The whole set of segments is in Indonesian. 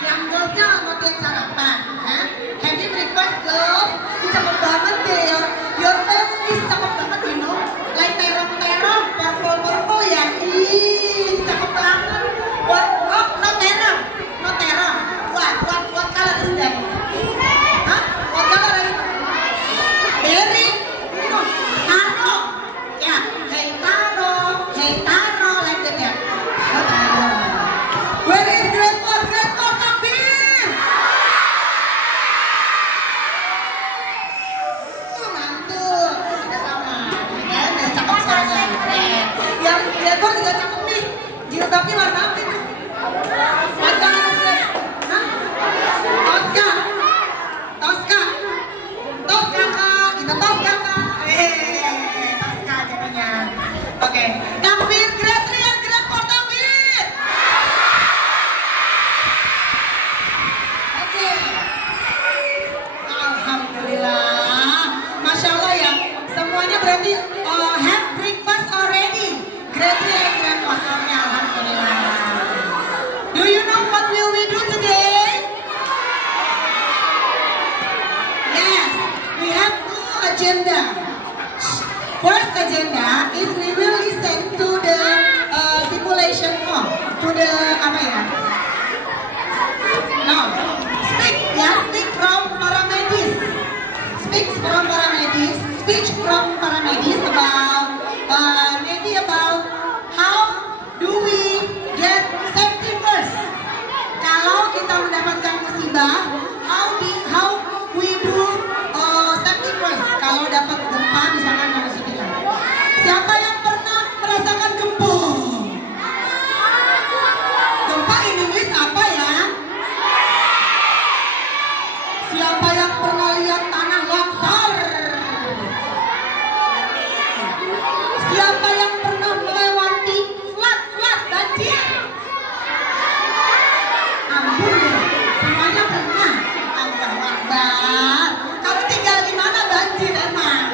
Yang girls-nya mau tiap sarapan, ya. Happy breakfast girls. Cakep banget deh, your face is cakep banget, you know. Like terong, purple ya. Ih, cakep banget. What? Oh, no terong. What color is that? Hah? What color is? Berry. No, taro. Ya, hey taro, like that ya. Oh, taro. Where is great for takbir? Mantul, kita sama. Kan, cakep soalnya. Yang dia tuh juga cakep nih. Jilbabnya warna apa itu? Warna apa? Hah? Tosca kak, kita Tosca kak. Tosca jadinya. Oke, takbir great for takbir. Oke. Alhamdulillah. Masya Allah ya. Semuanya berarti have breakfast already. Great for takbir. Alhamdulillah. Do you know what will we do today? Yes, we have two agenda. First agenda is we will listen to the simulation form, to the apa ya? No, speak from paramedics. Speech from paramedics about maybe about how do we get safety first. Kalau kita mendapatkan musibah, how we do safety first. Kalau dapat gempa misalkan manusia. Siapa yang pernah merasakan gempa? Gempa in English apa ya? Siapa yang pernah lihat tanah longsor? Siapa yang pernah melewati flood banjir? Ampun deh, semuanya pernah. Allahu Akbar. Kamu tinggal di mana banjir emang?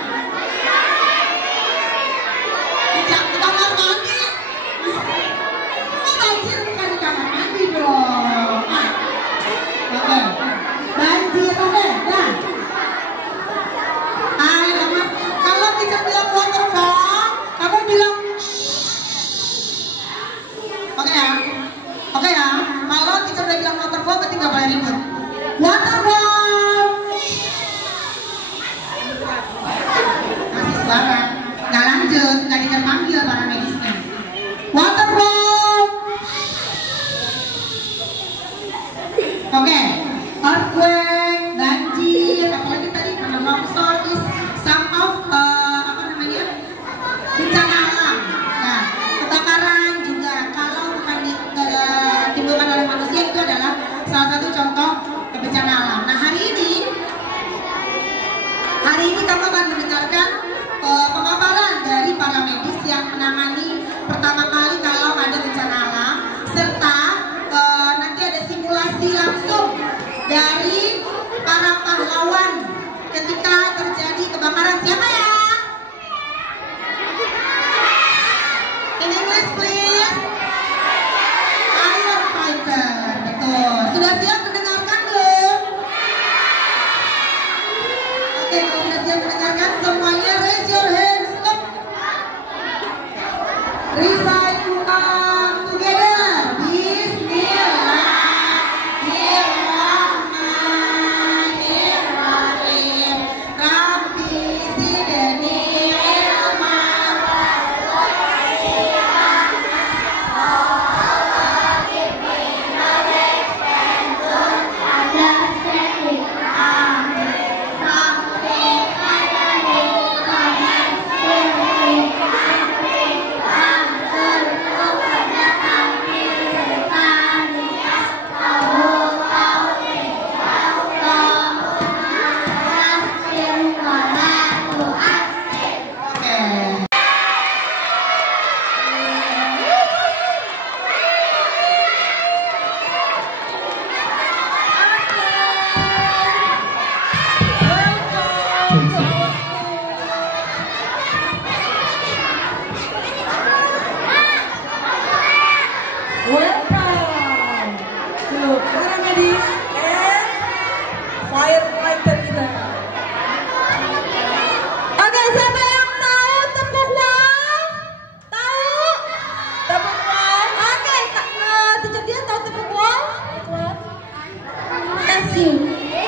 Di kamar mandi? Oh banjir bukan di kamar mandi dong. Oke. Banjir, oke. Nah. Hai, kalau kita bilang waterfall, kamu bilang oke ya? Oke ya? Kalau kita udah bilang waterfall, berarti nggak boleh ribut. Waterfall! Masih suara. Nggak lanjut, nggak bisa panggil para medisnya. Waterfall! Oke. Earthquake, banjir, apalagi tadi karena longsor is some of apa namanya? Bencana alam. Nah, kebakaran juga kalau bukan ditimbulkan oleh manusia itu adalah salah satu contoh bencana alam. Nah, hari ini kamu akan mendengarkan pemaparan dari para medis yang menangani pertama kali kalau ada bencana alam, serta nanti ada simulasi langsung dari para pahlawan ketika terjadi kebakaran. Siapa ya? In English please. Firefighter. Betul. Sudah siap mendengarkan belum? Oke, kalau sudah siap mendengarkan semuanya raise your hands up. Recite together. Bismillah.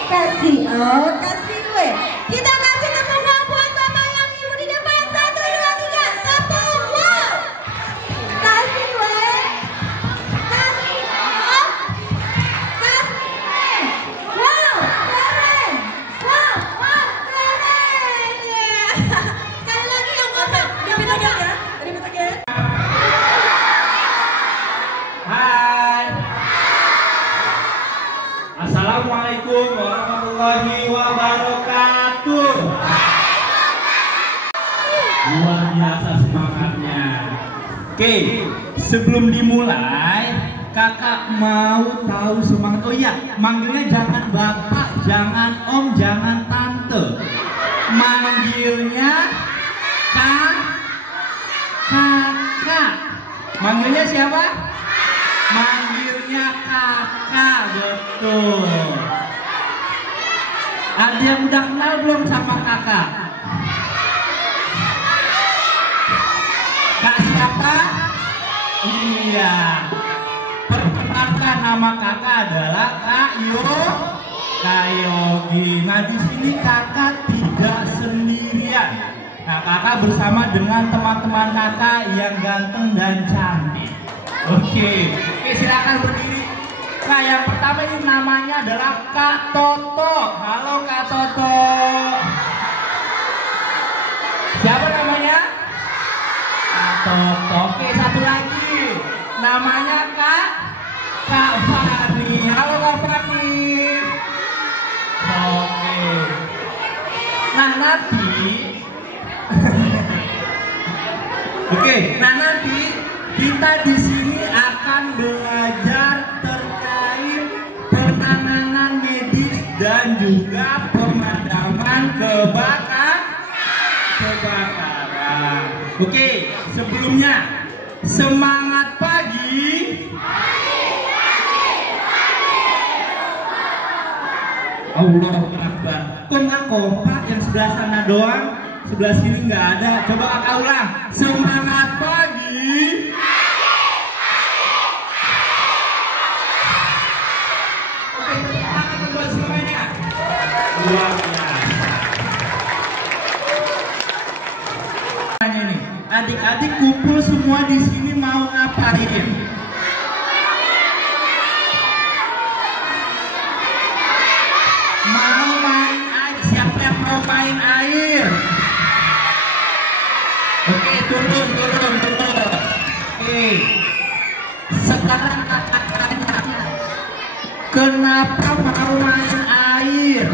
kasih duit. Kita kasih tepuk tangan buat bapak yang ibu di depan. 1, 2, 3, tepuk. Wow, kasih duit, kasih om, kasih duit. Wow, keren. Wow, keren. Yeah. Sekali lagi yang bapak. Repeat again ya. Repeat again. Hai. Assalamualaikum warahmatullahi wabarakatuh. Luar biasa semangatnya. Oke, sebelum dimulai, kakak mau tahu semangat. Oh iya, manggilnya jangan bapak, jangan om, jangan tante. Manggilnya kakak. Manggilnya siapa? Manggilnya kakak, betul. Ada yang udah kenal belum sama kakak? Kak siapa? Iya. Perkenalkan, nama kakak adalah Kak Yogi. Nah, di sini kakak tidak sendirian. Nah, kakak bersama dengan teman-teman kakak yang ganteng dan cantik. Oke, silakan berdiri. Nah, yang pertama ini namanya adalah Kak Toto. Halo Kak Toto. Siapa namanya? Kak Toto. Oke, satu lagi. Namanya Kak Fani. Halo Kak Fani. Oke. Nah, nanti nanti kita di sini akan belajar terkait penanganan medis dan juga pemadaman kebakaran. Oke, sebelumnya semangat pagi. Allahu Akbar. Kok nggak kompak, yang sebelah sana doang, sebelah sini nggak ada. Coba kakak ulang. Semangat pagi. Oke, semangat buat semuanya. Luar biasa. Tanya nih, adik-adik kumpul semua di sini mau ngapain? Mau main air. Siapa yang mau main air? Oke, turun. Oke. Sekarang kakak tanya, kenapa mau main air?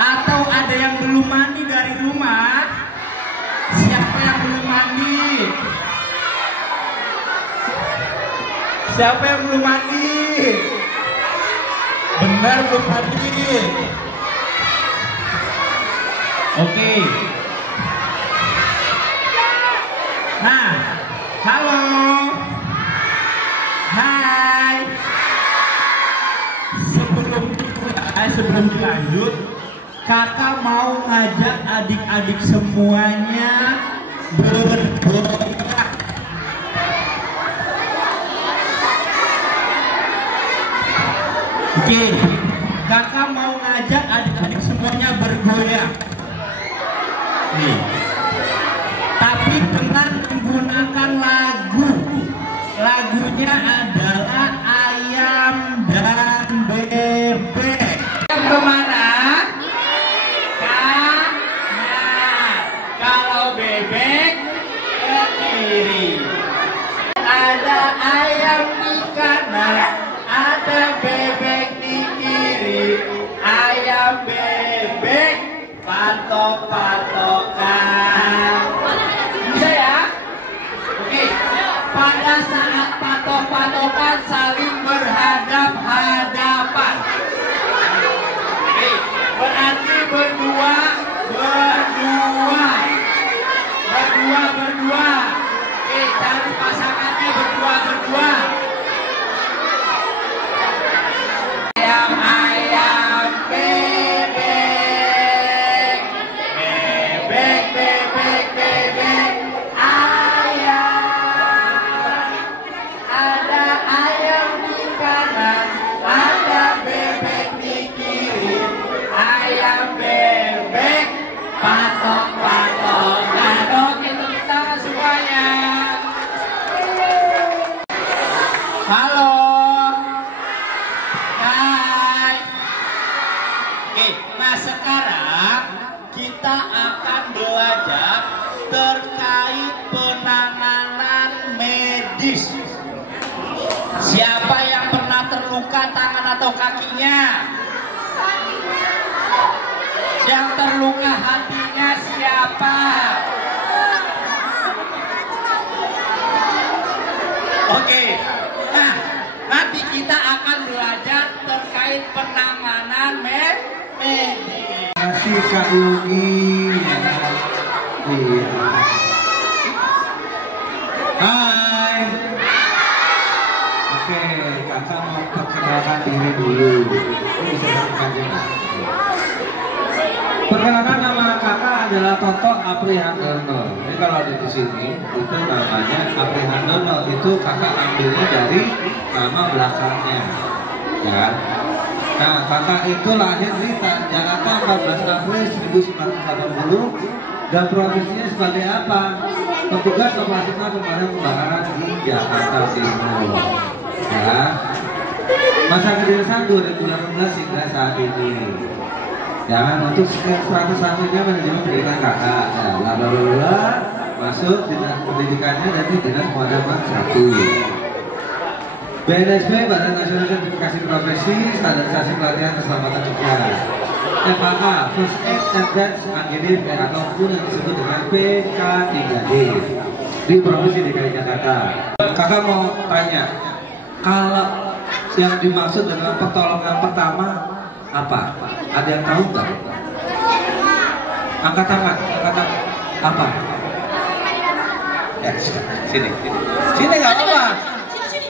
Atau ada yang belum mandi dari rumah? Siapa yang belum mandi? Siapa yang belum mandi? Benar, belum mandi. Oke. Nah, halo. Hai. Sebelum dilanjut, kakak mau ngajak adik-adik semuanya bergerak. Oke, kakak mau ngajak adik-adik semuanya bergoyang. Nih. Tapi dengan menggunakan lagu. Lagunya adalah Ayam dan Bebek. Yang kemana? Kanan. Kalau bebek ke kiri. Ada ayam di kanan, ada bebek di kiri. Ayam bebek patok-patokan. Bisa ya? Oke. Pada saat patok-patokan saling berhadap-hadapan. Oke. Berarti berdua. Oke, cari pasangannya berdua. Ayam bebek, bebek ayam. Halo. Hai. Oke, nah sekarang kita akan belajar terkait penanganan medis. Siapa yang pernah terluka tangan atau kakinya? Yang terluka hatinya siapa? Oke, nah nanti kita akan belajar terkait penanganan medis. Terima kasih Kak Yugi. Iya. Hai. Oke, kakak mau perkenalkan diri dulu. Bisa sampaikan ya. Perkenalkan, nama kakak adalah Toto Aprihandono. Jadi kalau di sini itu namanya Aprihandono, itu kakak ambilnya dari nama belakangnya, ya kan? Nah, kakak itu lahir di Jakarta 14 April 1980 dan profesinya sebagai apa? Petugas operasional pemadam kebakaran di Jakarta Timur. Ya. Masa kedinasan 2018 hingga saat ini. Ya, untuk 101-nya manajemen pendidikan kakak. Nah, lalu masuk dinas pendidikannya dan di dinas pemadaman 1. BNSP, Badan Nasional Sertifikasi Profesi, Standarisasi Pelatihan Keselamatan Kerja. FAA, First Aid Advance AGD ataupun yang disebut dengan PK3D di Provinsi DKI Jakarta. Kakak mau tanya, kalau yang dimaksud dengan pertolongan pertama apa? Ada yang tahu nggak? Angkat tangan, angkat tangan. Apa? Ya, sini nggak apa-apa.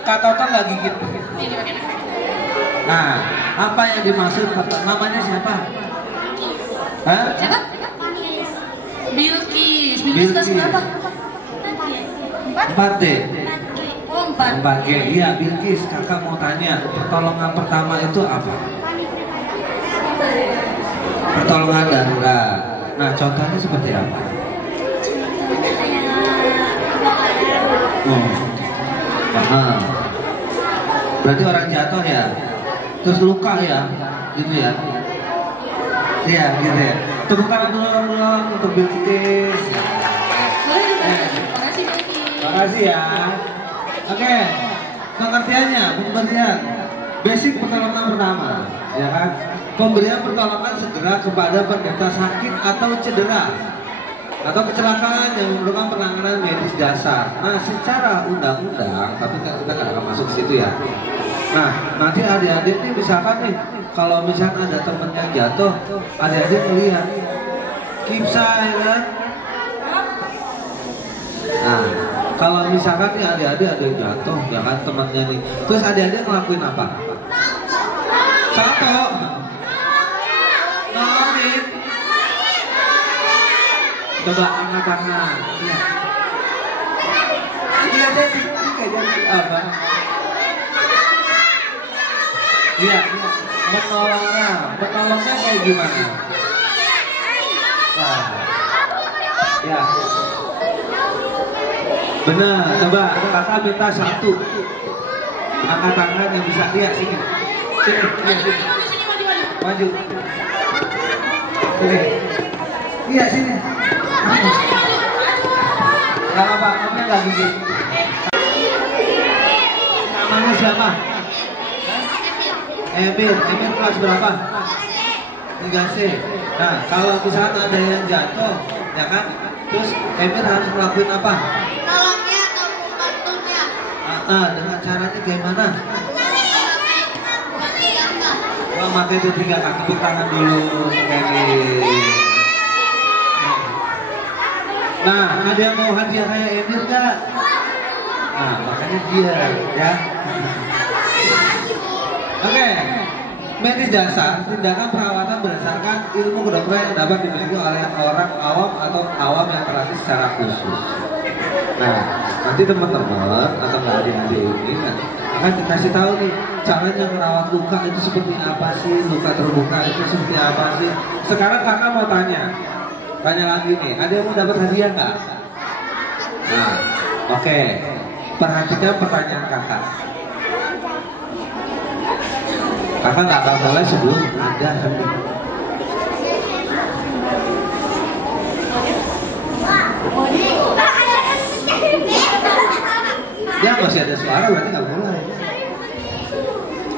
Kak Toto nggak gigit. Nah, apa yang dimaksud? Namanya siapa? Hah? Siapa? Bilkis. Bilkis kelas berapa? 4D. Oh, 4. 4G. Iya, Bilkis. Kakak mau tanya, pertolongan pertama itu apa? Pertolongan darurat. Nah, contohnya seperti apa? Paham. Berarti orang jatuh ya, terus luka ya, gitu ya? Iya, gitu ya. Tepuk tangan dulu untuk Bilkis. Makasih ya. Oke, pengertiannya, basic pertolongan pertama, ya kan? Pemberian pertolongan segera kepada penderita sakit atau cedera atau kecelakaan yang memerlukan penanganan medis dasar. Nah, secara undang-undang, tapi kita nggak akan masuk ke situ ya. Nah, nanti adik-adik nih misalkan nih, kalau misalkan ada temen yang jatuh, adik-adik melihat kipsa ya kan? Nah, kalau misalkan nih adik-adik ada yang jatuh, ya kan temannya nih, terus adik-adik ngelakuin apa? Satu, nolongin. Coba angkat tangan. Iya. Iya deh, jadi apa? Iya, menolongnya kayak gimana? Nah, ya. Benar, coba kakak minta satu. Angkat tangan yang bisa lihat sini. Sini. Maju. Sini. Iya sini. Gak apa-apa, kamu gak gigit. Namanya siapa? Emir kelas berapa? 3C. Nah, kalau misalnya ada yang jatuh, ya kan? Terus Emir harus melakukan apa? Tolongnya atau bantunya. Nah, dengan caranya gimana? Pakai itu 3 kaki, tepuk tangan dulu. Nah, ada yang mau hadiah kayak Emir gak? Nah, makanya dia ya. Oke, medis dasar, tindakan perawatan berdasarkan ilmu kedokteran yang dapat dimiliki oleh orang awam atau awam yang terlatih secara khusus. Nah, nanti teman-teman atau adik-adik ini akan dikasih tahu nih caranya merawat luka itu seperti apa sih, luka terbuka itu seperti apa sih. Sekarang kakak mau tanya lagi nih, ada yang mau dapat hadiah nggak? Nah, oke, perhatikan pertanyaan kakak. Kakak nggak akan mulai sebelum ada hening. Ya masih ada suara berarti nggak mulai.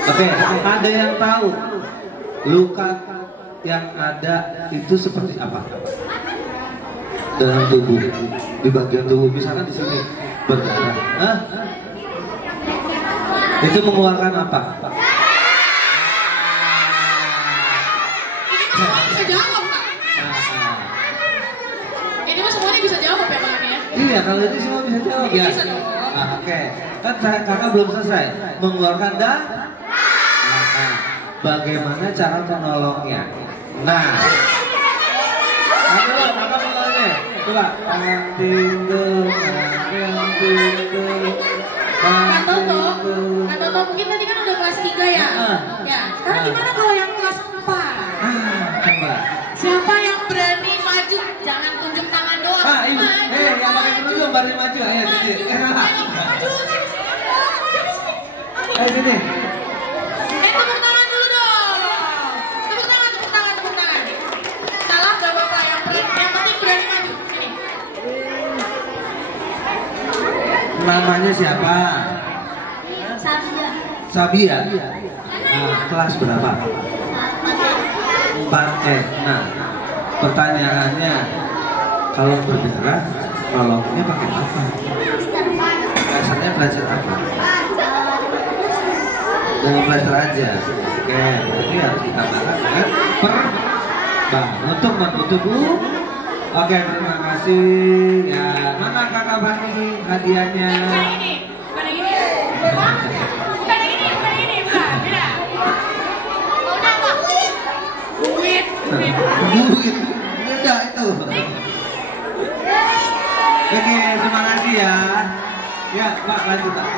Oke, ada yang tahu luka yang ada itu seperti apa dalam tubuh, di bagian tubuh, misalkan di sini berdarah, itu mengeluarkan apa? Ini mah bisa jawab Kak. Ini mah semuanya bisa jawab ya Kak ya. Iya, kalau ini semua bisa jawab ya. Bisa dong. Nah, oke, kan kakak belum selesai mengeluarkan darah. Nah, bagaimana cara menolongnya? Nah, ayo kakak menolongnya. Coba, Kak Toto mungkin tadi kan udah kelas 3 ya? Ya, sekarang gimana kalau yang kelas 4? Coba. Siapa yang berani maju? Jangan tunjuk tangan doang. Ini, yang pakai kerudung baru maju, ayo sini. Ayo sini. Tepuk tangan dulu dong. Tepuk tangan. Salah gak apa-apa, yang penting berani maju. Sini. Namanya siapa? Sabia. Nah, kelas berapa? 4. Nah, pertanyaannya, kalau berdarah, nolongnya pakai apa? Biasanya belajar apa? Dengan belajar aja. Oke, berarti harus ditambahkan dengan untuk menutup. Oke, terima kasih. Ya, mana kakak Fani hadiahnya? Bukan yang ini. Bukan beda. Duit. Beda itu. Oke, terima kasih ya. Ya, Pak, lanjut Pak.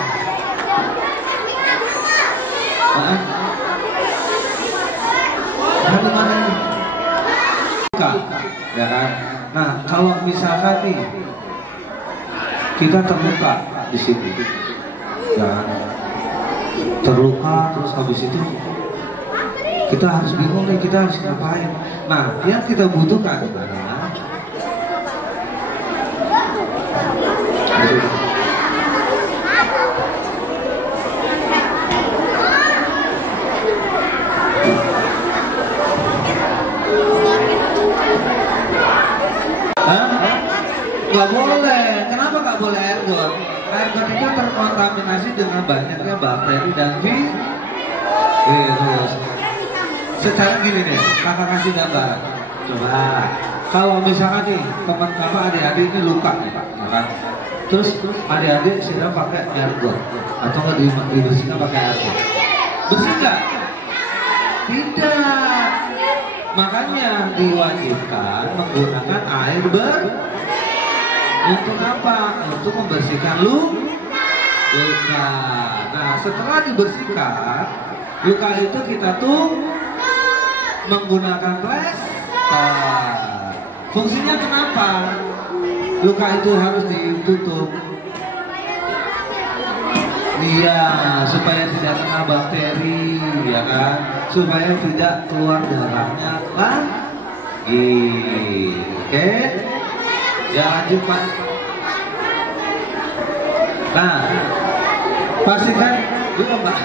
Mana nih? Ya kan? Nah, kalau misalkan nih kita terluka di sini, ya kan? Terluka terus habis itu kita harus bingung nih, kita harus ngapain? Nah, yang kita butuhkan adalah nggak boleh. Kenapa nggak boleh air got? Air got itu terkontaminasi dengan banyaknya bakteri dan virus. Secara gini deh, kakak kasih gambar. Coba, kalau misalkan nih teman kakak adik-adik ini luka nih Pak, ya kan? Terus adik-adik sedang pakai air got atau nggak dibersihkan pakai air got? Bersih nggak? Tidak. Makanya diwajibkan menggunakan air untuk apa? Untuk membersihkan luka. Nah, setelah dibersihkan luka itu kita tuh menggunakan plester. Fungsinya kenapa? Luka itu harus ditutup. Iya, supaya tidak kena bakteri, ya kan? Supaya tidak keluar darahnya lagi. Oke? Ya lanjut Pak. Nah, pastikan dulu Pak.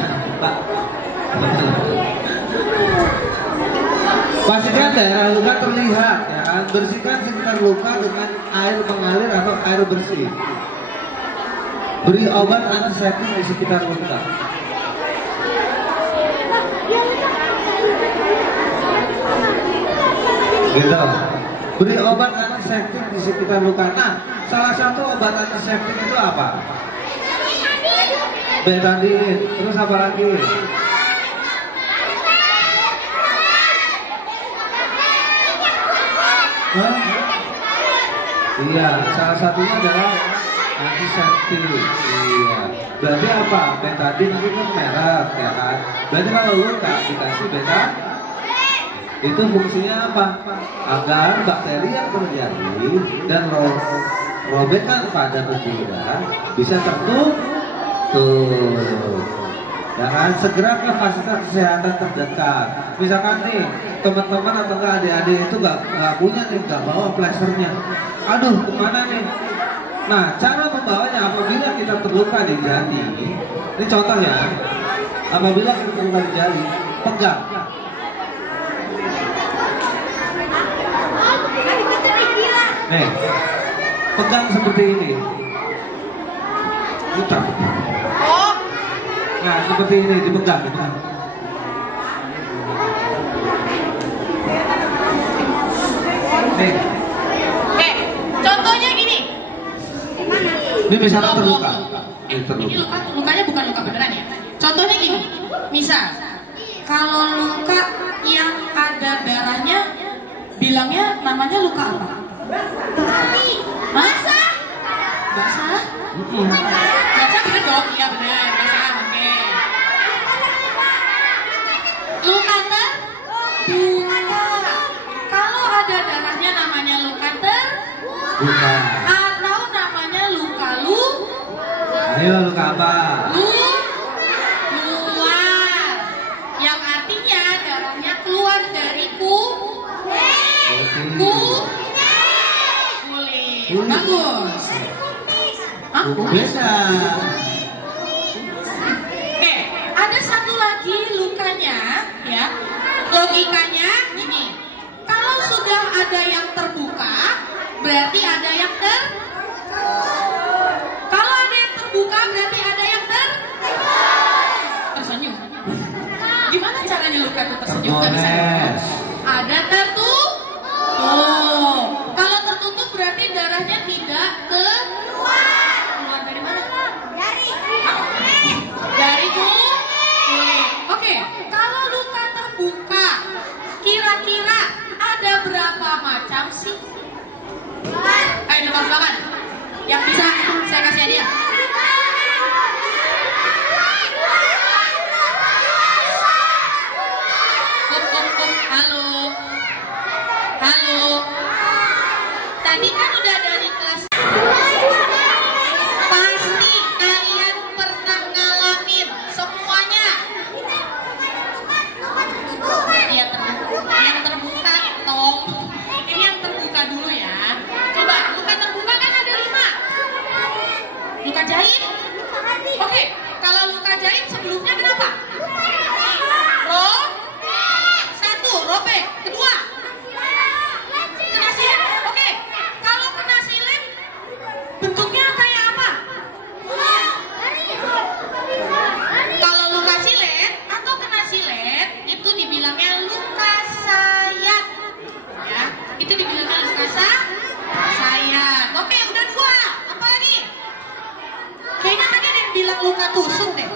Pastikan daerah luka terlihat, ya kan? Bersihkan sekitar luka dengan air mengalir atau air bersih. Beri obat antiseptik di sekitar luka. Gitu. Beri obat antiseptik di sekitar luka. Nah, salah satu obat antiseptik itu apa? Betadine. Terus apa lagi? Hah? Iya, salah satunya adalah antiseptik. Iya. Berarti apa? Betadine itu kan merek, ya kan? Berarti kalau luka dikasih betadine, itu fungsinya apa? Agar bakteri yang terjadi dan robekan pada pembuluh darah bisa tertutup. Ya kan, segera ke fasilitas kesehatan terdekat. Misalkan nih teman-teman atau enggak adik-adik itu nggak punya nih, nggak bawa plesternya. Aduh, kemana nih? Nah, cara membawanya apabila kita terluka di jari, ini contoh ya. Apabila kita terluka di jari, pegang. Nih, pegang seperti ini. Putar. Oh, Nah, seperti ini dipegang. Nih, contohnya gini. ini misalnya terluka. Ini Ini terluka. lukanya bukan luka beneran ya. Contohnya gini. Misal, kalau luka yang ada darahnya, bilangnya namanya luka apa? Basah. Basah? Basah bener dong? Iya bener. Basah, oke. Luka terbuka. Kalau ada darahnya namanya luka Luka. atau namanya luka Ayo luka apa? luar, yang artinya darahnya keluar dari kulit. Bagus. Hah? Bisa. Oke, ada satu lagi lukanya, ya. Logikanya gini. Kalau sudah ada yang terbuka, berarti ada yang Kalau ada yang terbuka, berarti ada yang tersenyum. Gimana caranya luka itu tersenyum? Gak bisa. Termoles. Ada tertutup. Kalau tertutup berarti darahnya tidak keluar dari mana? Dari kulit. Oke, kalau luka terbuka, kira-kira ada berapa macam sih? Ayo tebak-tebakan. Yang bisa saya kasih hadiah. Halo. Halo. Tadi kan udah dari kelas. Pasti kalian pernah ngalamin semuanya. Yang terbuka Tom. Ini yang terbuka dulu ya. Coba, luka terbuka kan ada 5. Luka jahit. Oke, kalau luka jahit sebelumnya kenapa? Robek. Kedua, kena silet. Oke, kalau kena silet bentuknya kayak apa? Kalau luka silet atau kena silet itu dibilangnya luka sayat. Ya, itu dibilangnya luka sayat. Oke, udah 2. Apa lagi? Kayaknya tadi ada yang bilang luka tusuk deh.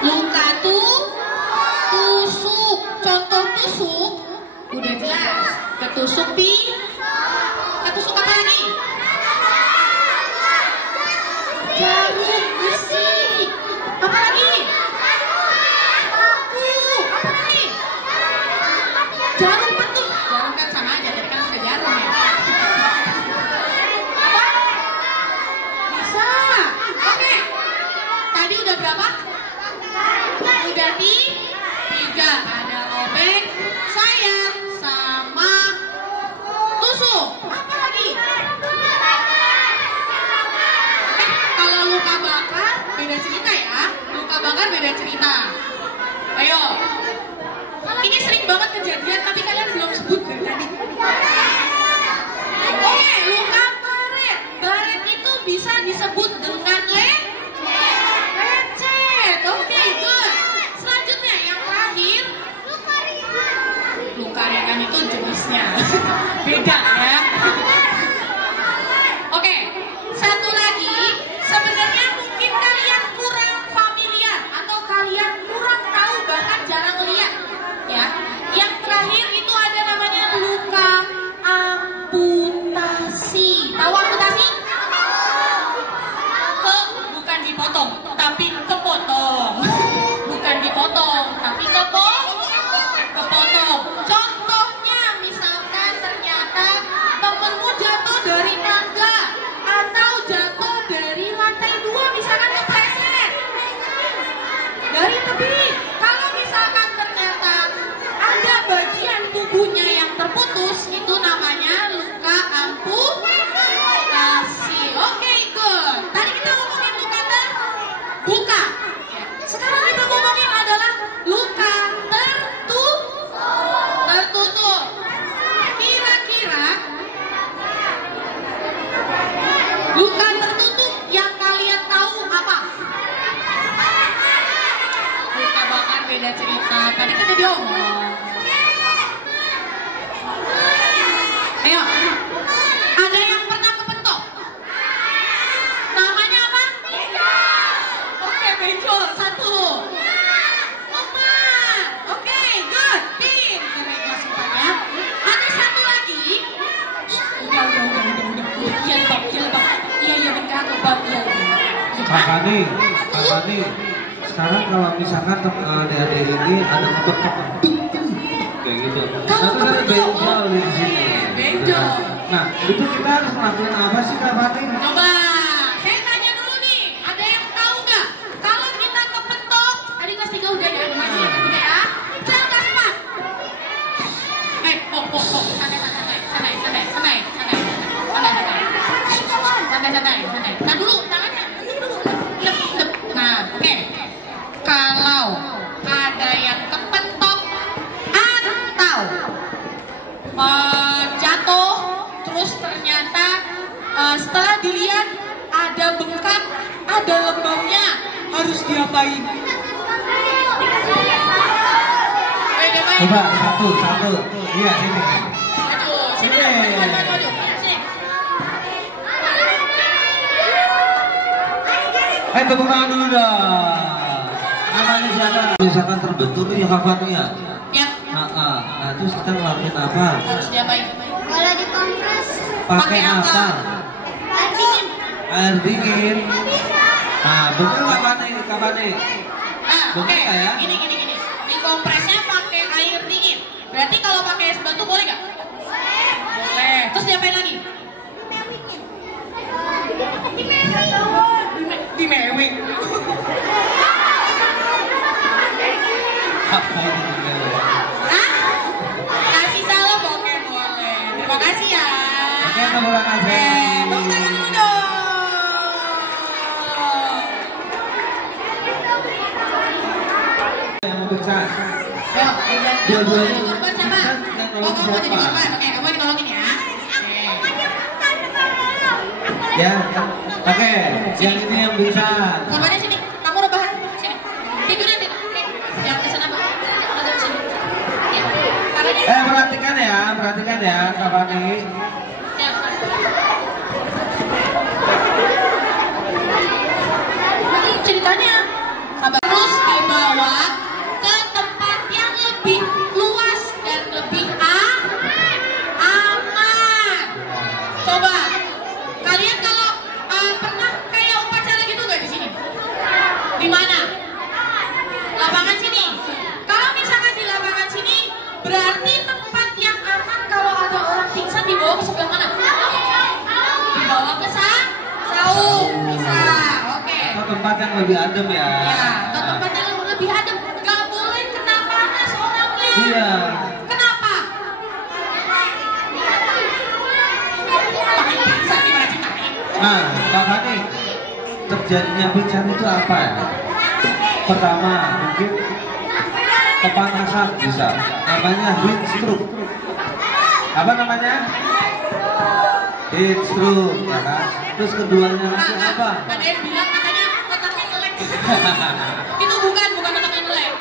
Luka tusuk. Contoh tusuk udah jelas. Ketusuk ketusuk apa lagi? Jarum besi. Apa lagi? Apa lagi? Jarum betul. Jarum kan sama aja, jadi kan pakai jarum ya. Apa? Bisa. Oke. Tadi udah berapa? Udah 3. Ada robek, sayat, sama tusuk. Apa lagi? Kalau luka bakar beda cerita ya. Luka bakar beda cerita. Ayo. Ini sering banget kejadian tapi kalian belum sebut dari tadi. Oke, luka baret. Baret itu bisa disebut dengan lecet. Oke, good. Selanjutnya yang terakhir, luka ringan itu jenisnya beda ya. Oke, satu lagi, sebenarnya mungkin kalian kurang familiar atau kalian kurang tahu bahkan jarang lihat ya. Yang terakhir itu ada Tadi kan dia omong. Ayo, ada yang pernah kepentok? Namanya apa? Oke, benjol. Satu. Empat. Oke, good. Tim. Kasih banyak. Ada satu lagi. Udah. Iya, Bob. Iya, bentar, Bob. Iya. Kak Fani, sekarang kalau misalkan adik-adik ini ada kepentok kayak gitu. Nah, itu ada benjol di sini. Benjol. Nah, itu kita harus ngelakuin apa sih Kak Fani? Coba, saya tanya dulu nih, ada yang tahu nggak? Kalau kita kepentok, tadi kelas 3 udah ya, masih kelas 3 ya. Jangan kelas 4. Santai. Nah dulu, tangannya. Lep. Nah, oke. Kalau ada yang kepentok atau jatuh, terus ternyata setelah dilihat ada bengkak, ada lembabnya, harus diapain? Coba satu. Iya ini. Aduh, sini. Tepuk tangan dulu dong. Namanya siapa? Misalkan terbentur ya Kak Fani ya. Ya. Nah terus kita ngelakuin apa? Harus diapain? Kalau dikompres. Pakai apa? Air dingin. Nah betul Kak Fani? Nah, oke. Ya? Gini. Dikompresnya pakai air dingin. Berarti kalau pakai es batu boleh nggak? Boleh. Terus diapain lagi? Dimewing. Apa ini? Hah? Kasih salam oke boleh. Terima kasih ya. Oke, tepuk tangan. Tepuk tangan dulu dong. Yang mau periksa. Ayo, Dua-duanya. korban siapa? Oh, kamu jadi korban. Oke, kamu ditolongin ya. Ya, oke. Yang ini yang bisa. Korbannya sini. Kamu rebahan. Sini. Tidurnya tidur. Nih, yang kesana Pak. Ada di sini. Ya. Tangannya. Perhatikan ya, Kak Fani. Siap. Ceritanya sabar terus dibawa ke tempat yang lebih luas dan lebih aman. Coba kalian kalau pernah kayak upacara gitu nggak di sini? Di mana? Lapangan sini. Kalau misalkan di lapangan sini berarti tempat yang aman kalau ada orang pingsan dibawa ke sebelah mana? Dibawa ke saung bisa. Atau tempat yang lebih adem ya. Ya, atau tempat yang lebih adem. Gak boleh kena panas orangnya. Iya. Kenapa? Pakai pingsan gimana ceritain? Nah, Kak Fani, terjadinya pingsan itu apa ya? Pertama, mungkin kepanasan bisa. Namanya heat stroke. Apa namanya? Heat stroke, ya kan? Terus keduanya lagi apa? Ada yang bilang katanya otaknya melek. Itu bukan otaknya melek.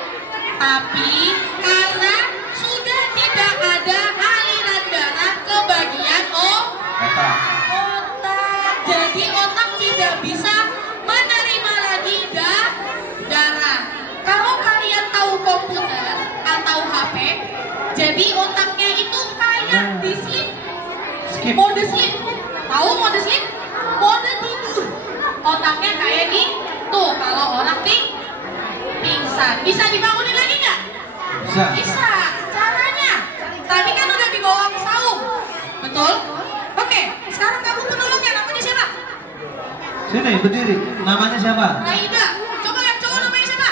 Tapi karena sudah tidak ada aliran darah ke bagian Apa? otak. Jadi otak tidak bisa menerima lagi darah. Kalau kalian tahu komputer atau HP, jadi otaknya itu kayak di sleep. Mode sleep. Tahu mode sleep? Mode tidur. Otaknya kayak gitu. Kalau orang pingsan, bisa dibangunin lagi nggak? Bisa. Bisa. Caranya? Tadi kan udah dibawa ke saung. Betul? Oke, sekarang kamu penolongnya namanya siapa? Sini berdiri. Namanya siapa? Raida. Coba yang cowok namanya siapa?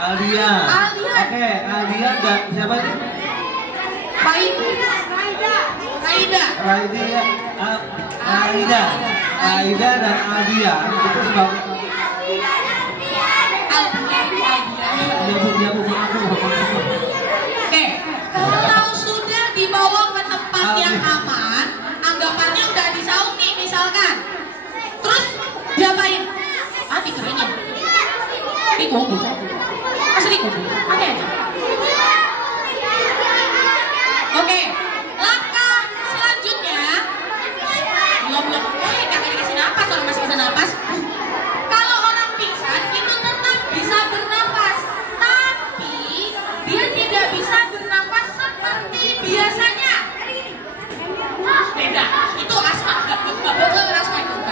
Aldia. Oke, Aldia dan siapa ini? Baik. Aida dan Aldia itu sebagai Oke, kalau sudah dibawa ke tempat yang aman, anggapannya udah di saung nih misalkan. Terus diapain? Dikeringin. Dikubur. Asli dikubur. Ada aja.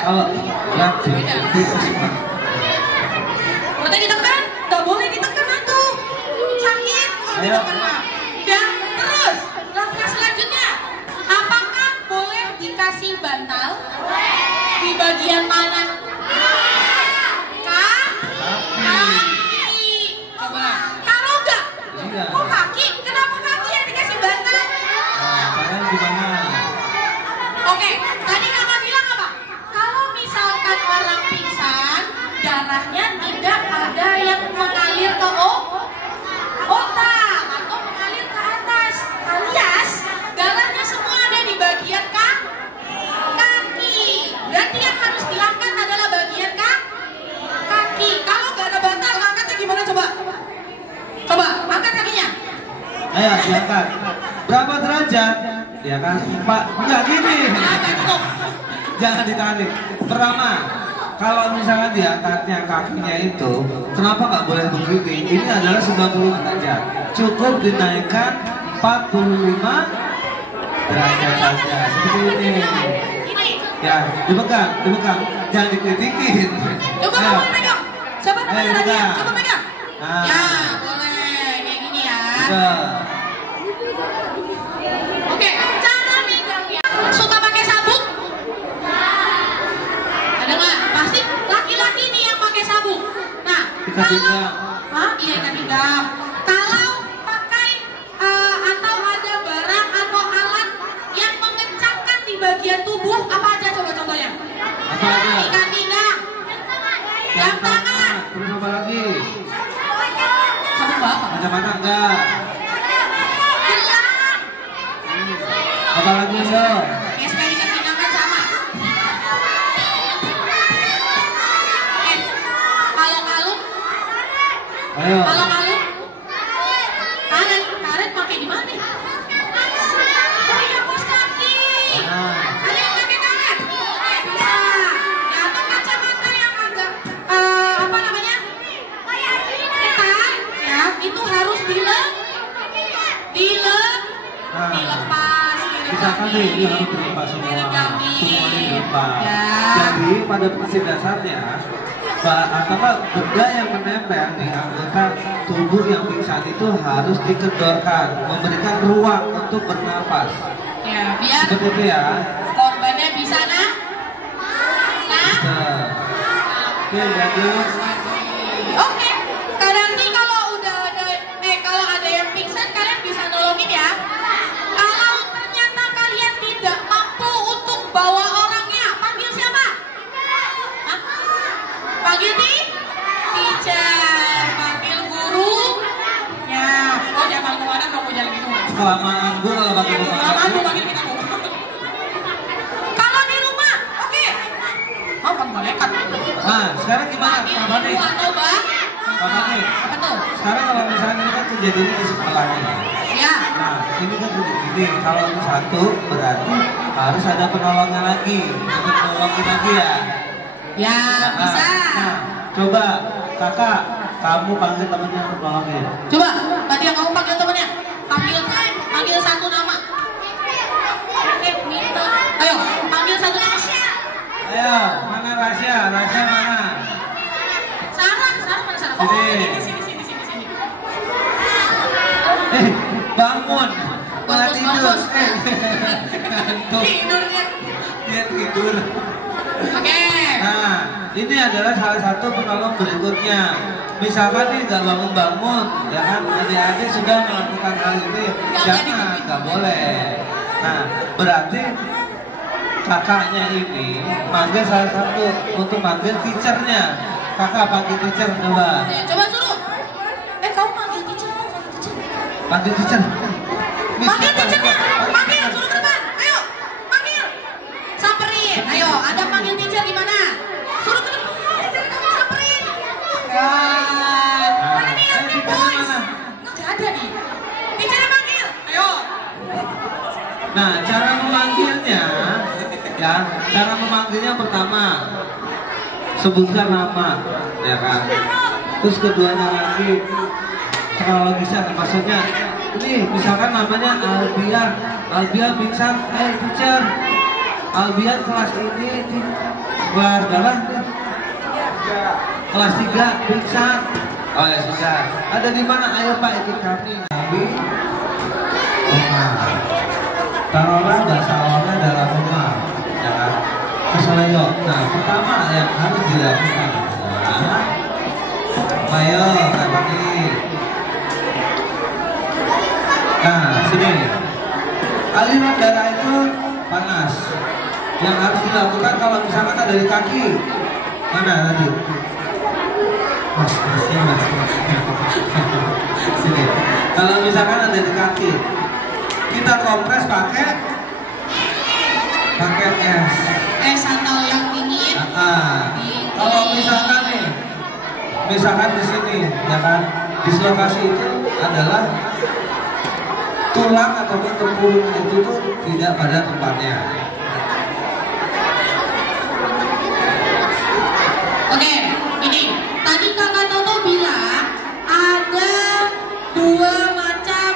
Kalau berat sih. Berarti ditekan, nggak boleh ditekan tuh. Sakit kalau Ayo. ditekan mah. Dan terus langkah selanjutnya, apakah boleh dikasih bantal? Di bagian mana? Kaki. Coba. Kalau enggak, Iya. kok kaki? Kenapa kaki yang dikasih bantal? Nah, kalian gimana? Oke, tadi kakak bilang apa? Kalau misalkan orang pingsan, darahnya tidak ada yang mengalir ke otak atau mengalir ke atas, alias darahnya semua ada di bagian kaki. Berarti yang harus diangkat adalah bagian kaki. Kalau nggak ada bantal, angkatnya gimana coba? Coba, angkat kakinya. Ayo diangkat. Berapa derajat? Ya kan? Pak, enggak gini. Jangan ditarik. Pertama, kalau misalkan diangkatnya kakinya itu, kenapa nggak boleh begini? Ini adalah 90 derajat. Cukup dinaikkan 45 derajat saja. Seperti ini. Ini. Ya, dipegang. Jangan dikritikin. Coba Ayo. kamu pegang. Coba Ayo, pegang. pegang. Coba pegang. Nah. Ya, boleh. Kayak gini ya. Udah. Oke, cara megangnya. Suka pakai sabuk? Ada nggak? Pasti laki-laki nih yang pakai sabuk. Nah, Ikat pinggang. Hah? Iya, ikat pinggang. Kalau pakai atau ada barang atau alat yang mengencangkan di bagian tubuh, apa aja coba contohnya? Apa aja? Ikat pinggang. Jam tangan. Terus apa lagi? Sabuk bapak. Kacamata enggak? Gelang. Apa lagi yo? Ya sekali ikat pinggang kan sama. Kalau kalung, Ayo. karet pakai di mana? Oh iya, bos kaki. Nah. Ada yang pakai karet? Bisa. Ya atau kacamata yang agak apa namanya? Ketat, ya itu harus dilepas. Misalkan nih, ini harus dilepas semua. Diregami. Semuanya dilepas. Ya. Jadi pada prinsip dasarnya, atau benda yang menempel di anggota tubuh yang pingsan itu harus dikedorkan, memberikan ruang untuk bernafas. Ya, biar Seperti itu ya. korbannya bisa nah. Nah. Oke, bagus. Oke, berarti kalau udah ada, kalau ada yang pingsan kalian bisa nolongin ya. Kalau ternyata kalian tidak mampu untuk bawa orangnya, panggil siapa? Hah? Panggil teacher, panggil guru. Ya, oh jangan kemana mau jalan gitu. Kelamaan bu kalau pakai Kelamaan lu panggil kita bu. Kalau di rumah, oke. Mau panggil malaikat. Nah, sekarang gimana? Panggil Apa nih? ibu atau bang? Apa nih? Apa tuh? Sekarang kalau misalnya ini kan kejadiannya di sekolahnya. Ya. Nah, ini kan begini, kalau satu berarti harus ada penolongnya lagi, untuk nolongin lagi ya. Ya, bisa. Nah, coba kakak, kamu panggil temennya untuk nolongin. Coba, tadi yang kamu panggil temennya. Panggil satu nama. Minta. Ayo, panggil satu nama. Ayo, mana Rasya? Rasya mana? Sarah mana Sarah? Oh, sini. Bangun. Malah tidur. Bagus. Ngantuk. Tidurnya. Dia tidur. Oke. Nah, ini adalah salah satu penolong berikutnya. Misalkan nih nggak bangun-bangun, ya kan adik-adik sudah melakukan hal ini, jangan, nggak boleh. Nah, berarti kakaknya ini manggil salah satu untuk manggil teachernya. Kakak panggil teacher coba. Coba suruh. Kamu panggil teacher. Panggil teacher. Panggil teachernya. Panggil, suruh ke depan. Ayo, panggil. Samperin. Ayo, ada panggil teacher di mana? Suruh ke depan. Teacher kamu samperin. Mana nih yang teacher boys? mana? Nggak ada nih. Teachernya panggil. Ayo. Nah, cara memanggilnya, ya, cara memanggilnya pertama sebutkan nama, ya kan. Terus keduanya lagi, kalau bisa, maksudnya, ini misalkan namanya Albian pingsan, teacher, Albian kelas ini Kelas berapa? Kelas 3, pingsan. Oh ya sudah. Ada di mana? Ayo Pak ikut kami. Nabi. Taruhlah bahasa Allahnya dalam rumah. Jangan keseleo. Nah, pertama yang harus dilakukan adalah ayo kami. Nah, sini. Aliran darah itu panas. Yang harus dilakukan kalau misalkan ada di kaki. Mana tadi? Mas. Sini. Kalau misalkan ada di kaki, kita kompres pakai es. Es atau yang dingin. Kalau misalkan nih, misalkan di sini, ya kan, dislokasi itu adalah tulang ataupun tempurung itu tuh tidak pada tempatnya. Oke, ini tadi Kakak Toto bilang ada 2 macam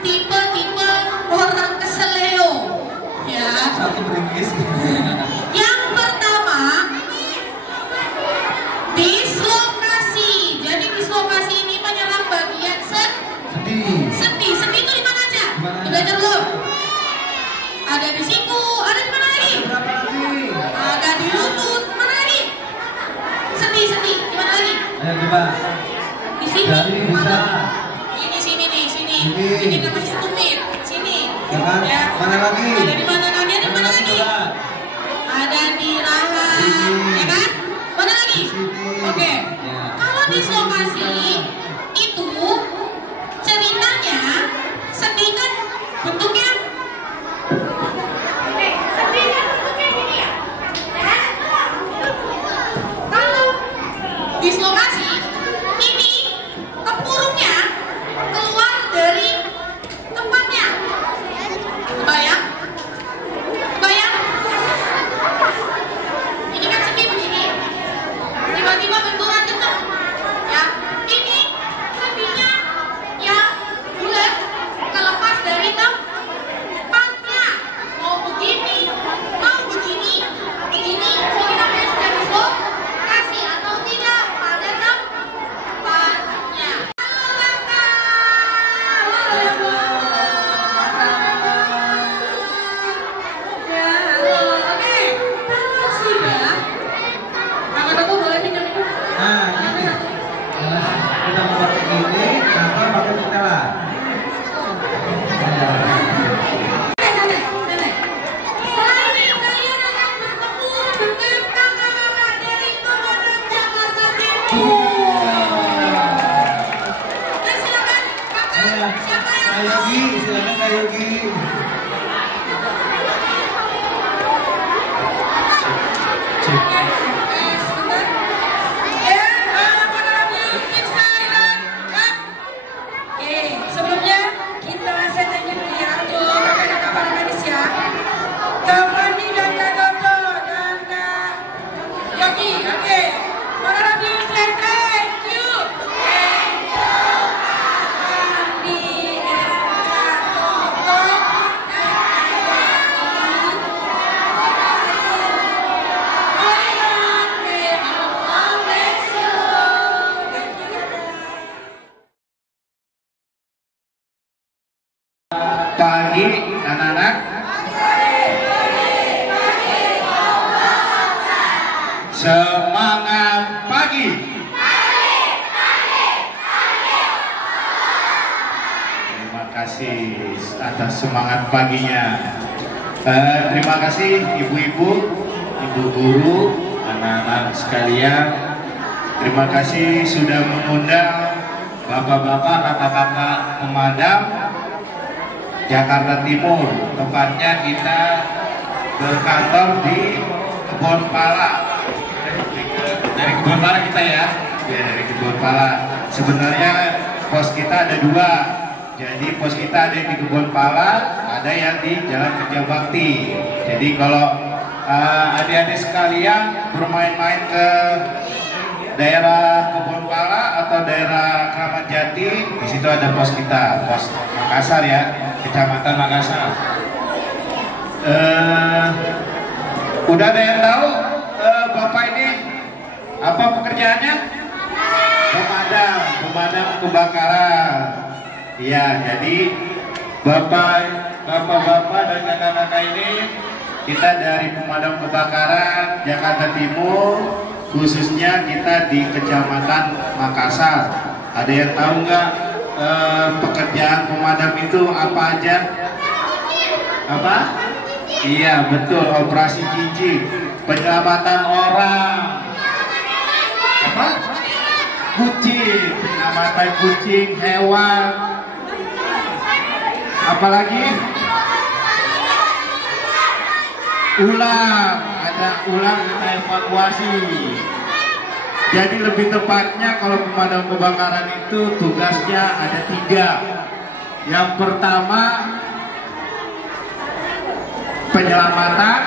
tipe-tipe orang keseleo, ya. Satu beringis. Yang pertama, dislokasi. Jadi dislokasi ini menyerang bagian Sedih. sendi itu di mana aja? Dimana aja? Belajar dulu. Ada di siku, ada di mana lagi? Berapa lagi? Ada di lutut, mana lagi? Sendi, di mana lagi? Ayo coba. Di sini. Jadi bisa. Ini sini nih, sini. Ini. Ini namanya tumit. Sini. Ya kan? Mana lagi? Ada di mana lagi? Ada di mana lagi? Coba. Ada di rahang, Sini. ya kan? Mana lagi? Sini. Oke. Ya. Kalau dislokasi itu ceritanya sendi kan bentuknya sendi kan bentuknya gini ya. Kalau dislokasi ini tempurungnya keluar dari tempatnya. Kebayang? Kebayang? Ini kan sendi begini. Tiba-tiba benturan gitu. Ya. Ini sendinya yang bulat kelepas dari tempatnya. Mau begini, begini namanya sudah dislokasi atau tidak pada tempatnya. Oke, kalau sudah, Kakak Toto boleh pinjam itu? Nah, gini. Kita mau pakai ini, atau pakai ketela. Kalian akan bertemu dengan kakak-kakak dari Kemenang Jakarta Timur. Dan silakan kakak, siapa yang Kak mau? Yogi, silakan Kak Yogi. Sebentar. Ya, pada music silent. Oke, sebelumnya kita setting dulu ya untuk kakak-kakak para gadis ya. Kak Fandi dan Kak Toto dan Kak Yogi. Oke, para music, thank you. Thank you, Kak Fandi and Kak Toto dan Pagi anak-anak. Semangat pagi. Terima kasih atas semangat paginya. Terima kasih ibu-ibu, ibu guru, anak-anak sekalian. Terima kasih sudah mengundang bapak-bapak, kakak-kakak pemadam Jakarta Timur. Tepatnya kita berkantor di Kebon Pala. Dari Kebon Pala kita ya. Dari Kebon Pala. Sebenarnya pos kita ada 2. Jadi pos kita ada di Kebon Pala, ada yang di Jalan Kerja Bakti. Jadi kalau adik-adik sekalian bermain-main ke daerah Kebon Pala atau daerah Kramat Jati, di situ ada pos kita, pos Makassar ya, Kecamatan Makassar. Udah ada yang tahu pekerjaannya? Pemadam kebakaran. Iya, jadi bapak-bapak dan kakak-kakak ini kita dari pemadam kebakaran Jakarta Timur, khususnya kita di Kecamatan Makassar. Ada yang tahu nggak pekerjaan pemadam itu apa aja? Apa? Iya betul, operasi kijing, penyelamatan orang. Apa? Kucing, penyelamatan kucing, hewan. Apalagi? Ular, ada ular kita evakuasi. Jadi lebih tepatnya kalau pemadam kebakaran itu tugasnya ada 3. Yang pertama penyelamatan,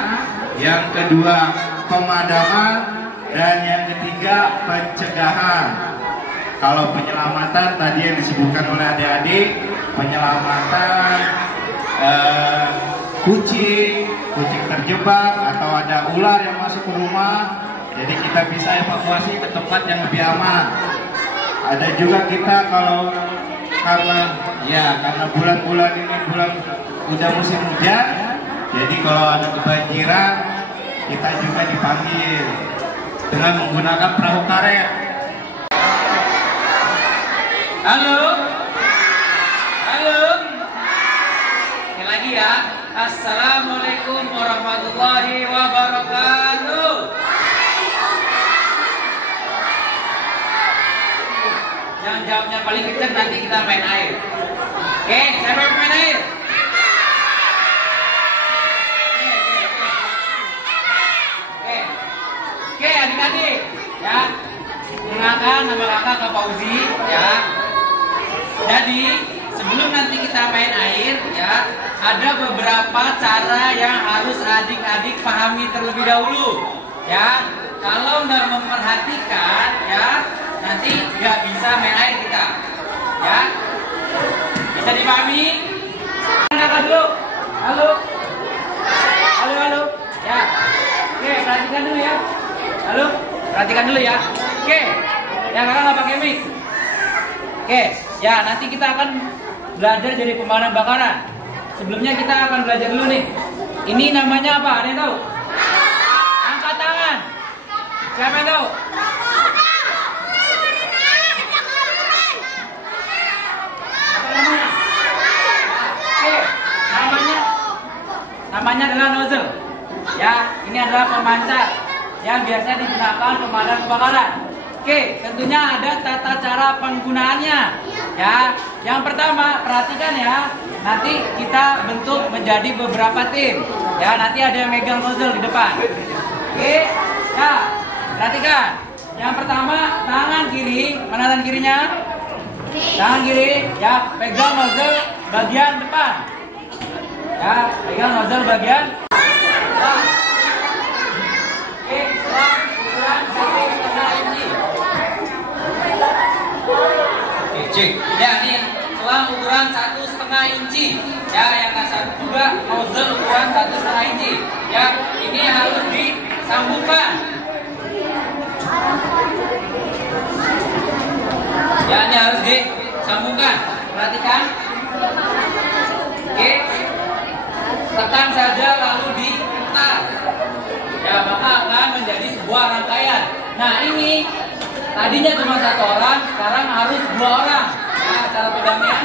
yang kedua pemadaman, dan yang ketiga pencegahan. Kalau penyelamatan tadi yang disebutkan oleh adik-adik, penyelamatan kucing terjebak atau ada ular yang masuk ke rumah, jadi kita bisa evakuasi ke tempat yang lebih aman. Ada juga kita karena bulan-bulan ini udah musim hujan, jadi kalau ada kebanjiran kita juga dipanggil dengan menggunakan perahu karet. Halo. Sekali lagi ya. Assalamualaikum warahmatullahi wabarakatuh. Yang jawabnya paling kencang nanti kita main air. Oke, siapa yang main air? Oke, adik-adik ya. Perkenalkan nama kakak Kak Fauzi ya. Jadi sebelum nanti kita main air ya, ada beberapa cara yang harus adik-adik pahami terlebih dahulu ya. Kalau nggak memperhatikan ya, nanti nggak bisa main air kita ya. Bisa dipahami? Kakak dulu. Halo ya. Oke, perhatikan dulu ya. Halo, perhatikan dulu ya. Oke, yang kakak nggak pakai mic. Oke, ya nanti kita akan belajar jadi pemadam kebakaran. Sebelumnya kita akan belajar dulu nih. Ini namanya apa? Ada yang tahu? Angkat tangan. Siapa yang tahu? Oke, namanya adalah nozzle. Ya, ini adalah pemancar yang biasa digunakan pemadam kebakaran. Oke, tentunya ada tata cara penggunaannya. Ya, yang pertama perhatikan ya. Nanti kita bentuk menjadi beberapa tim. Ya, nanti ada yang megang nozzle di depan. Oke, ya, perhatikan. Yang pertama tangan kiri, mana tangan kirinya? Tangan kiri, ya, pegang nozzle bagian depan. Ya, pegang nozzle bagian. Ya. Oke, selang ukuran 1,5 inci. Oke, cek. Ya, ini selang ukuran 1,5 inci. Ya, yang satu juga nozzle ukuran 1,5 inci. Ya, ini harus disambungkan. Ya, ini harus disambungkan. Perhatikan. Oke. Tekan saja lalu diputar. Ya, maka akan menjadi sebuah rangkaian. Nah, ini tadinya cuma 1 orang, sekarang harus 2 orang. Ya, cara pegangnya.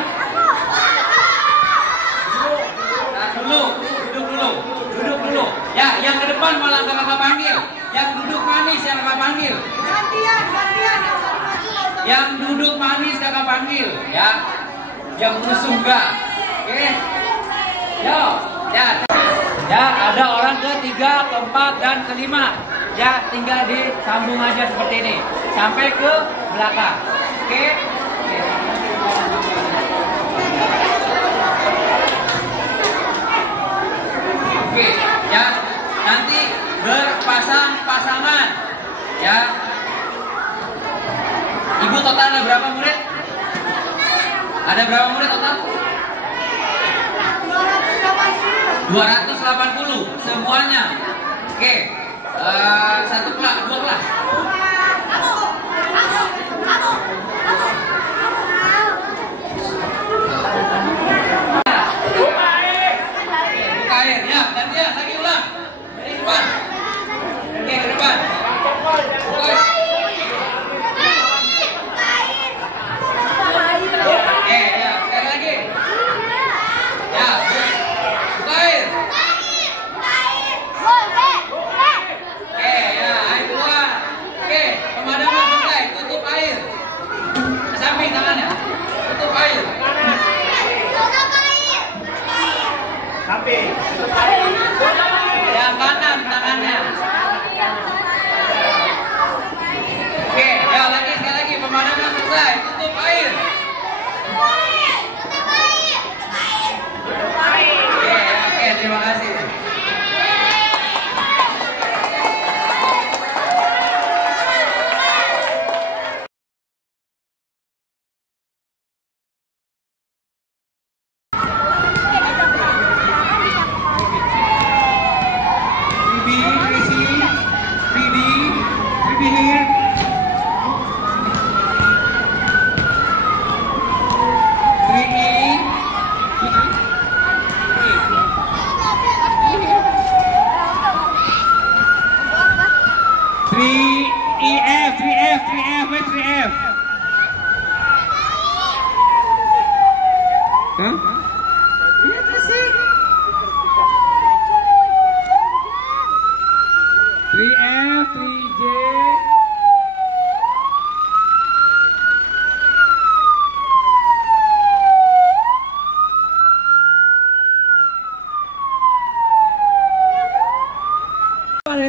Duduk dulu. Ya, yang ke depan malah kakak panggil. Yang duduk manis yang kakak panggil. Gantian. Yang duduk manis kakak panggil. Ya, yang musuh enggak. Oke. Yo, ya, ada orang ke-3, ke-4, dan ke-5. Ya, tinggal disambung aja seperti ini sampai ke belakang. Oke. Oke, ya. Nanti berpasang-pasangan. Ya. Ibu total ada berapa murid? Ada berapa murid total? 280 semuanya. Oke. 1 kelas, 2 kelas. ya, gantian, lagi ulang. Dari depan. Oke, ke depan. Oke, ya, sekali lagi. Ya, buka air. Oke, ya, air keluar. Oke, pemadaman selesai. Tutup air. Ke samping tangannya. Tutup air. Yang kanan tangannya. Oke, ya lagi sekali lagi pemadaman selesai. Tutup air. Oke, terima kasih.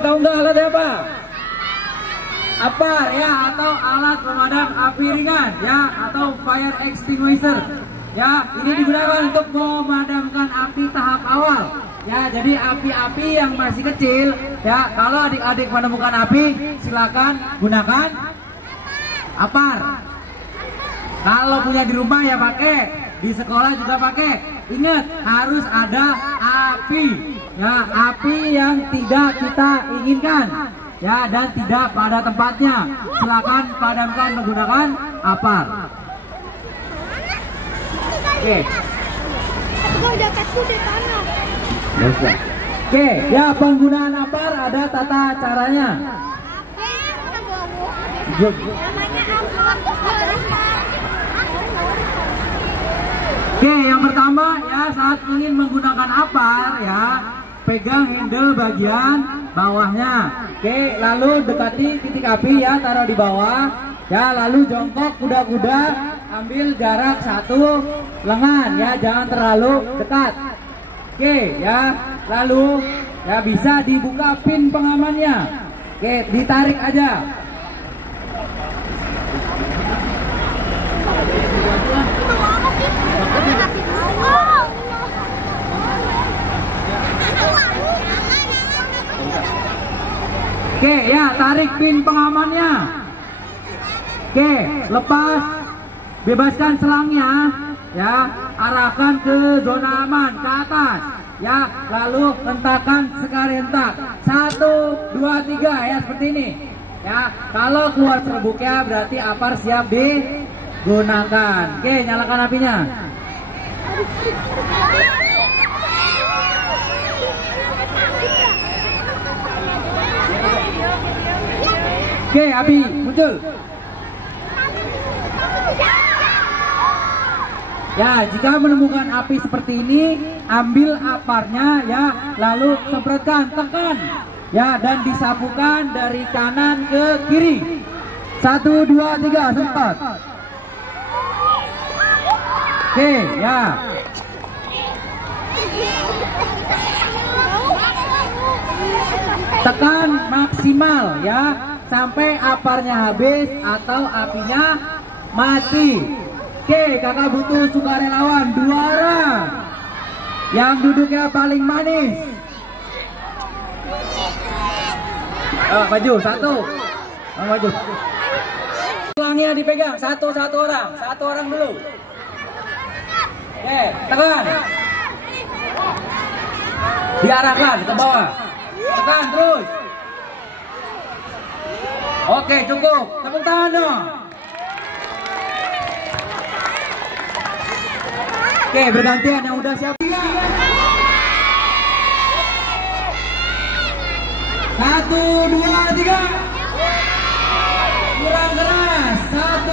Tahu nggak alatnya apa? Apar ya, atau alat pemadam api ringan ya, atau fire extinguisher ya. Ini digunakan untuk memadamkan api tahap awal ya. Jadi api-api yang masih kecil ya, kalau adik-adik menemukan api silakan gunakan apar. Kalau punya di rumah ya pakai, di sekolah juga pakai. Ingat, harus ada api ya, api yang tidak kita inginkan ya, dan tidak pada tempatnya. Silakan padamkan menggunakan apar. Oke. Oke, ya, penggunaan apar ada tata caranya. Oke, yang pertama ya, saat ingin menggunakan apar ya, pegang handle bagian bawahnya. Oke, lalu dekati titik api ya, taruh di bawah ya, lalu jongkok kuda-kuda, ambil jarak 1 lengan ya, jangan terlalu dekat. Oke ya, lalu ya bisa dibuka pin pengamannya. Oke, ditarik aja. Oke ya, tarik pin pengamannya. Oke, lepas, bebaskan selangnya ya, arahkan ke zona aman ke atas ya, lalu hentakkan sekali hentak 1, 2, 3 ya, seperti ini ya. Kalau keluar serbuknya berarti apar siap digunakan. Oke, nyalakan apinya. Oke, api muncul. Ya, jika menemukan api seperti ini, ambil aparnya ya, lalu semprotkan, tekan ya, dan disapukan dari kanan ke kiri. 1, 2, 3, semprot. Oke, ya. Tekan maksimal ya, sampai aparnya habis atau apinya mati. Oke, kakak butuh sukarelawan 2 orang yang duduknya paling manis. Maju 1. Maju. Tulangnya dipegang 1 orang, 1 orang dulu. Oke, tekan. Diarahkan ke bawah. Tekan terus. Oke, cukup. Tepuk tangan dong. Oke, bergantian yang udah siap. 3. Kurang keras. 1,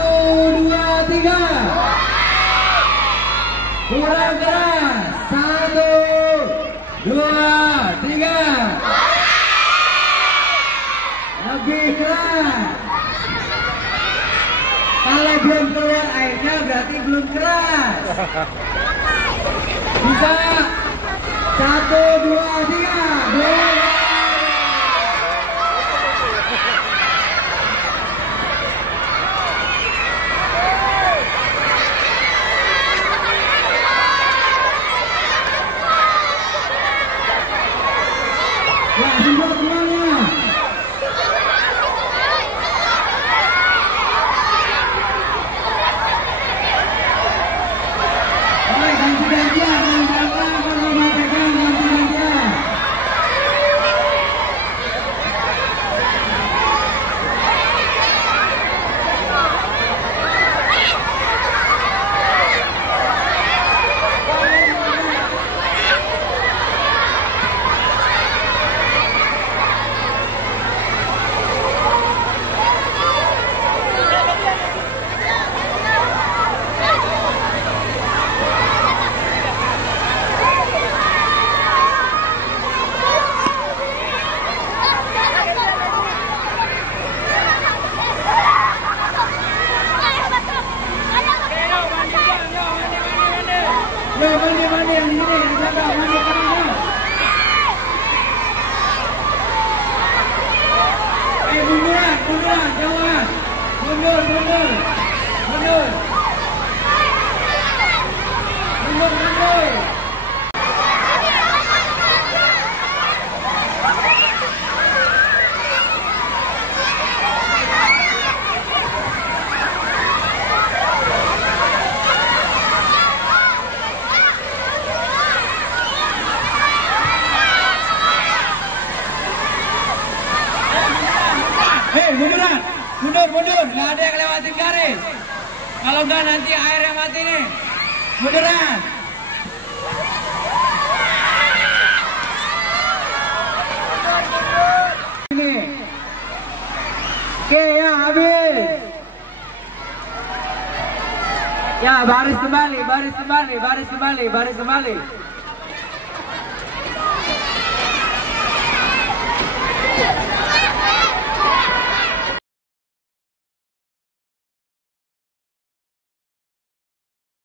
2, 3. Kurang keras. 1, 2, 3. Lebih keras. Kalau belum keluar airnya berarti belum keras. Bisa. 1, 2, 3. Ya, semua semuanya. Baik, ganti-gantian, kalau mau pegang ganti-gantian. Ya, mandi yang ini, yang jaga, mandi kanannya. Munduran, jangan. Mundur. Mundur, nggak ada yang lewatin garis. Kalau nggak nanti air yang mati nih. Munduran. Ini. Oke ya, habis. Ya, baris kembali.